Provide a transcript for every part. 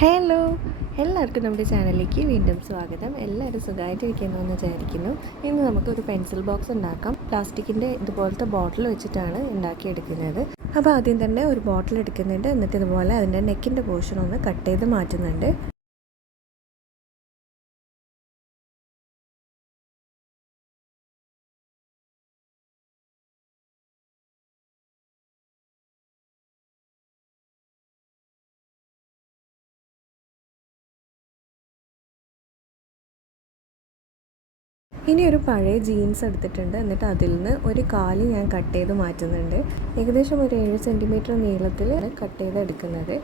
Hello, എല്ലാവർക്കും നമ്മുടെ ചാനലിലേക്ക് വീണ്ടും സ്വാഗതം. എല്ലാവരും സുഖമായിട്ടിരിക്കുന്നു എന്ന് വിചാരിക്കുന്നു. ഇന്ന് നമുക്കൊരു പെൻസിൽ ബോക്സ് ഉണ്ടാക്കാം. പ്ലാസ്റ്റിക്കിൻ്റെ ഇതുപോലത്തെ ബോട്ടിൽ വെച്ചിട്ടാണ് ഉണ്ടാക്കിയെടുക്കുന്നത്. അപ്പോൾ ആദ്യം തന്നെ ഒരു ബോട്ടിൽ എടുക്കുന്നുണ്ട്. എന്നിട്ട് ഇതുപോലെ അതിൻ്റെ നെക്കിൻ്റെ പോർഷൻ ഒന്ന് കട്ട് ചെയ്ത് മാറ്റുന്നുണ്ട്. ഇനി ഒരു പഴയ ജീൻസ് എടുത്തിട്ടുണ്ട്. എന്നിട്ട് അതിൽ നിന്ന് ഒരു കാല് ഞാൻ കട്ട് ചെയ്ത് മാറ്റുന്നുണ്ട്. ഏകദേശം ഒരു 7 സെൻറ്റിമീറ്റർ നീളത്തിൽ കട്ട് ചെയ്ത് എടുക്കുന്നത്.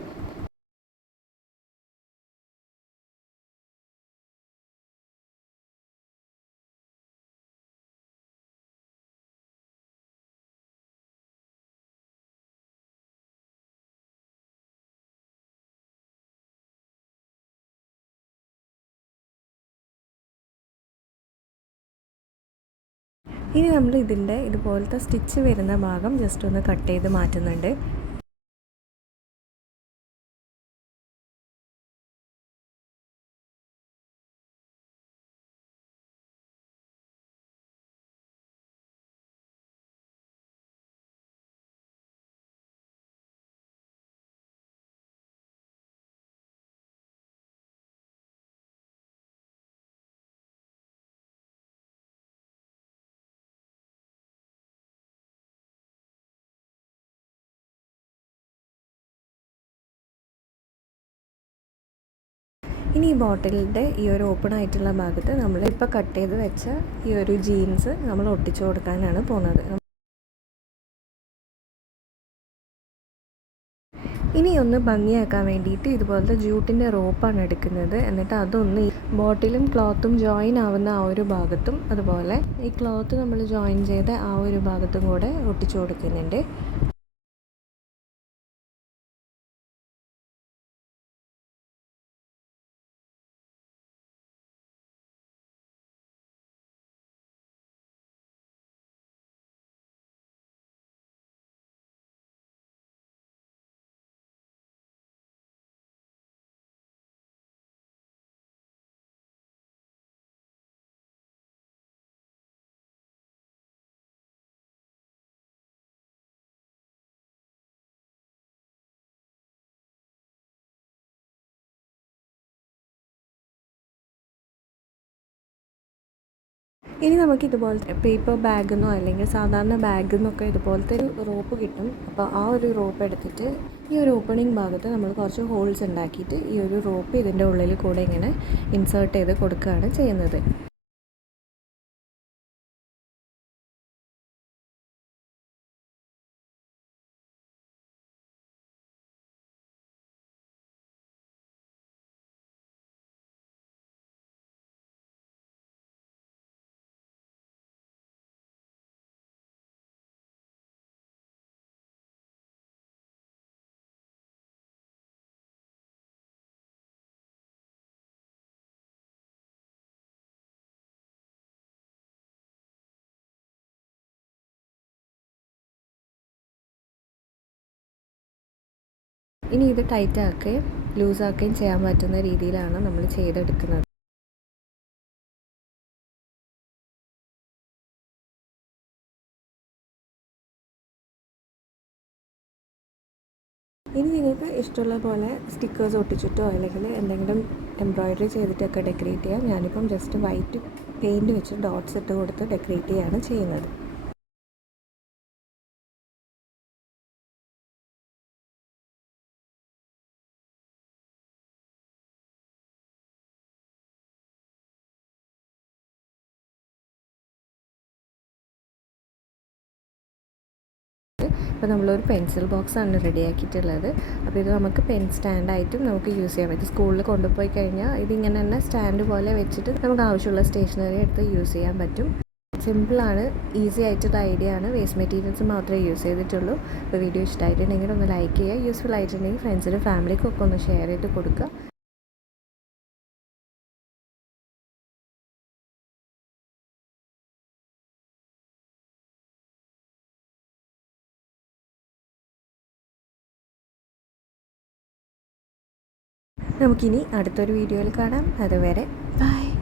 ഇനി നമ്മൾ ഇതിൻ്റെ ഇതുപോലത്തെ സ്റ്റിച്ച് വരുന്ന ഭാഗം ജസ്റ്റ് ഒന്ന് കട്ട് ചെയ്ത് മാറ്റുന്നുണ്ട്. ഇനി ഈ ബോട്ടിലിൻ്റെ ഈ ഒരു ഓപ്പൺ ആയിട്ടുള്ള ഭാഗത്ത് നമ്മൾ ഇപ്പോൾ കട്ട് ചെയ്ത് വെച്ച ഈ ഒരു ജീൻസ് നമ്മൾ ഒട്ടിച്ചു കൊടുക്കാനാണ് പോകുന്നത്. ഇനി ഒന്ന് ഭംഗിയാക്കാൻ വേണ്ടിയിട്ട് ഇതുപോലത്തെ ജൂട്ടിൻ്റെ റോപ്പാണ് എടുക്കുന്നത്. എന്നിട്ട് അതൊന്ന് ഈ ബോട്ടിലും ക്ലോത്തും ജോയിൻ ആവുന്ന ആ ഒരു ഭാഗത്തും അതുപോലെ ഈ ക്ലോത്ത് നമ്മൾ ജോയിൻ ചെയ്ത ആ ഒരു ഭാഗത്തും കൂടെ ഒട്ടിച്ചു കൊടുക്കുന്നുണ്ട്. ഇനി നമുക്ക് ഇതുപോലത്തെ പേപ്പർ ബാഗെന്നോ അല്ലെങ്കിൽ സാധാരണ ബാഗിൽ നിന്നൊക്കെ ഇതുപോലത്തെ ഒരു റോപ്പ് കിട്ടും. അപ്പോൾ ആ ഒരു റോപ്പ് എടുത്തിട്ട് ഈ ഒരു ഓപ്പണിംഗ് ഭാഗത്ത് നമ്മൾ കുറച്ച് ഹോൾസ് ഉണ്ടാക്കിയിട്ട് ഈ ഒരു റോപ്പ് ഇതിൻ്റെ ഉള്ളിൽ കൂടെ ഇങ്ങനെ ഇൻസേർട്ട് ചെയ്ത് കൊടുക്കുകയാണ് ചെയ്യുന്നത്. ഇനി ഇത് ടൈറ്റ് ആക്കുകയും ലൂസാക്കുകയും ചെയ്യാൻ പറ്റുന്ന രീതിയിലാണ് നമ്മൾ ചെയ്തെടുക്കുന്നത്. ഇനി നിങ്ങൾക്ക് ഇഷ്ടമുള്ള പോലെ സ്റ്റിക്കേഴ്സ് ഒട്ടിച്ചിട്ടോ അല്ലെങ്കിൽ എന്തെങ്കിലും എംബ്രോയ്ഡറി ചെയ്തിട്ടൊക്കെ ഡെക്കറേറ്റ് ചെയ്യാം. ഞാനിപ്പം ജസ്റ്റ് വൈറ്റ് പെയിൻറ്റ് വെച്ച് ഡോട്ട്സ് ഇട്ട് കൊടുത്ത് ഡെക്കറേറ്റ് ചെയ്യുകയാണ് ചെയ്യുന്നത്. അപ്പോൾ നമ്മളൊരു പെൻസിൽ ബോക്സാണ് റെഡിയാക്കിയിട്ടുള്ളത്. അപ്പോൾ ഇത് നമുക്ക് പെൻ സ്റ്റാൻഡായിട്ടും നമുക്ക് യൂസ് ചെയ്യാൻ പറ്റും. സ്കൂളിൽ കൊണ്ടുപോയി കഴിഞ്ഞാൽ ഇതിങ്ങനെ തന്നെ സ്റ്റാൻഡ് പോലെ വെച്ചിട്ട് നമുക്ക് ആവശ്യമുള്ള സ്റ്റേഷനറി എടുത്ത് യൂസ് ചെയ്യാൻ പറ്റും. സിമ്പിളാണ്, ഈസി ആയിട്ടുള്ള ഐഡിയ ആണ്. വേസ്റ്റ് മെറ്റീരിയൽസ് മാത്രമേ യൂസ് ചെയ്തിട്ടുള്ളൂ. അപ്പോൾ വീഡിയോ ഇഷ്ടമായിട്ടുണ്ടെങ്കിൽ ഒന്ന് ലൈക്ക് ചെയ്യുക. യൂസ്ഫുൾ ആയിട്ടുണ്ടെങ്കിൽ ഫ്രണ്ട്സിനും ഫാമിലിക്കും ഒക്കെ ഒന്ന് ഷെയർ ചെയ്ത് കൊടുക്കുക. നമുക്കിനി അടുത്തൊരു വീഡിയോയിൽ കാണാം. അതുവരെ ബൈ.